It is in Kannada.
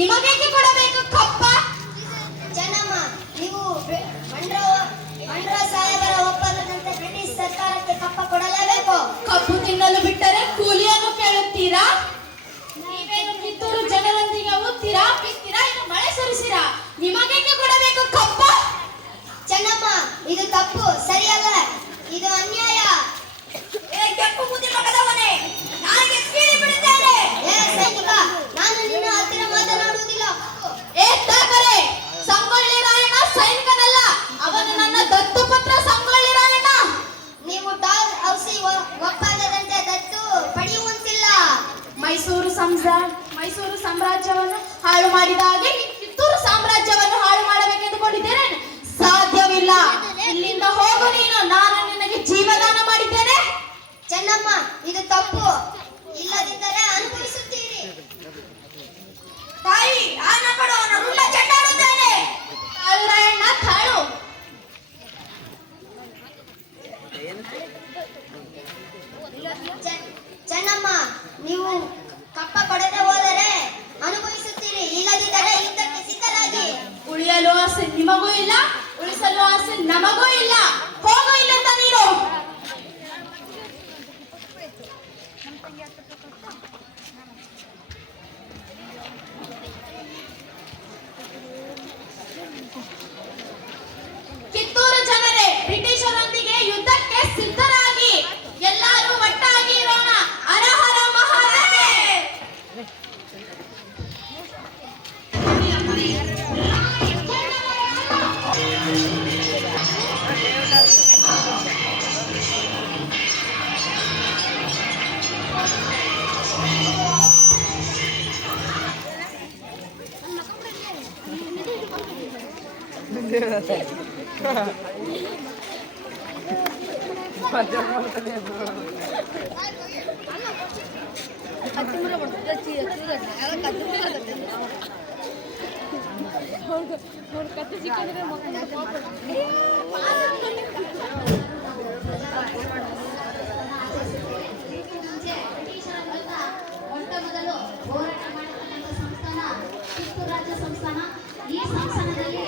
ನಿಮಗೇಕೆ ಕೊಡಬೇಕು ಕಪ್ಪ? ಚೆನ್ನಮ್ಮ, ನೀವು ಮಂಡ್ರ ಸಾಹೇಬರ ಒಪ್ಪಂದದಂತೆ ಬ್ರಿಟಿಷ್ ಸರ್ಕಾರಕ್ಕೆ ಕಪ್ಪ ಕೊಡಲೇಬೇಕು. ಕಪ್ಪು ತಿನ್ನಲು ಬಿಟ್ಟರೆ ಕೂಲಿಯನ್ನು ಕೇಳುತ್ತೀರಾ? ನೀವೇನು ಕಿತ್ತೂರು ಜನರೊಂದಿಗೆ ಓದ್ತೀರಾ, ಬಿತ್ತೀರಾ, ಇನ್ನು ಮಳೆ ಸುರಿಸಿರಾ? ನಿಮಗೇಕೆ ಕೊಡಬೇಕು ಕಪ್ಪ? ಚೆನ್ನಮ್ಮ, ಇದು ತಪ್ಪು, ಸರಿಯಲ್ಲ, ಇದು ಅನ್ಯಾಯ. ಕೆಂಪು ಬುದ್ಧಿ ಮಗದವನೇ, ನನಗೆ ಕೀಳಿ ಬಿಡುತ್ತೇನೆ. ಸೈನಿಕ, ನಾನು ನಿನ್ನ ಹತ್ತಿರ ಮಾತನಾಡುವುದಿಲ್ಲ. ತಾಕರೆ, ಸಂಗೊಳ್ಳಿ ರಾಯಣ್ಣ ಸೈನಿಕನಲ್ಲ, ಅವನು ನನ್ನ ದತ್ತು ಪುತ್ರ ಸಂಗೊಳ್ಳಿ ರಾಯಣ್ಣ. ನೀವು ಟಾಲ್ ಔಸಿ ಒಪ್ಪಂದದಂತೆ ದತ್ತು ಪಡೆಯುವಂತಿಲ್ಲ. ಮೈಸೂರು ಸಾಮ್ರಾಜ್ಯವನ್ನು ಹಾಳು ಮಾಡಿದ ಹಾಗೆ ಕಿತ್ತೂರು ಸಾಮ್ರಾಜ್ಯವನ್ನು ಹಾಳು ಮಾಡಬೇಕೆಂದುಕೊಂಡಿದ್ದೇನೆ. ಸಾಧ್ಯವಿಲ್ಲ. ಇಲ್ಲಿಂದ ಹೋಗು ನೀನು, ನಾನು ನಿನಗೆ ಜೀವದಾನ ಮಾಡಿದ್ದೇನೆ. ಚೆನ್ನಮ್ಮ, ಇದು ತಪ್ಪು, ಇಲ್ಲದಿದ್ದರೆ ಅನುಭವಿಸುತ್ತೀರಿ. ತಾಯಿ, ರುಂಡ ಚೆಂಡಾಡುತ್ತೇನೆ. ತಾಳು ರಾಯಣ್ಣ, ತಾಳು. ಚೆನ್ನಮ್ಮ, ನೀವು ಕಪ್ಪ ಕೊಡದೆ ಹೋದರೆ ಅನುಭವಿಸುತ್ತೀರಿ, ಇಲ್ಲದಿದ್ದರೆ ಯುದ್ಧಕ್ಕೆ ಸಿದ್ಧರಾಗಿ. ಉಳಿಯಲು ಆಸೆ ನಿಮಗೂ ಇಲ್ಲ, ಉಳಿಸಲು ಆಸೆ ನಮಗೂ ಇಲ್ಲ. ಹೋಗು ಇಲ್ಲಿಂದ ನೀನು. ಕಿತ್ತೂರು ಜನರೇ, ಬ್ರಿಟಿಷರೊಂದಿಗೆ ಯುದ್ಧಕ್ಕೆ ಸಿದ್ಧರಾಗಿ. ಎಲ್ಲರೂ ಒಟ್ಟಾಗಿ ಇರೋಣ. ಹರ ಹರ ಮಹಾದೇವ. ಮೊದಲು ಹೋರಾಟ ಮಾಡಿದ ಸಂಸ್ಥಾನ ಕಿತ್ತೂರು ರಾಜ್ಯ ಸಂಸ್ಥಾನ. ಈ ಸಂಸ್ಥಾನದಲ್ಲಿ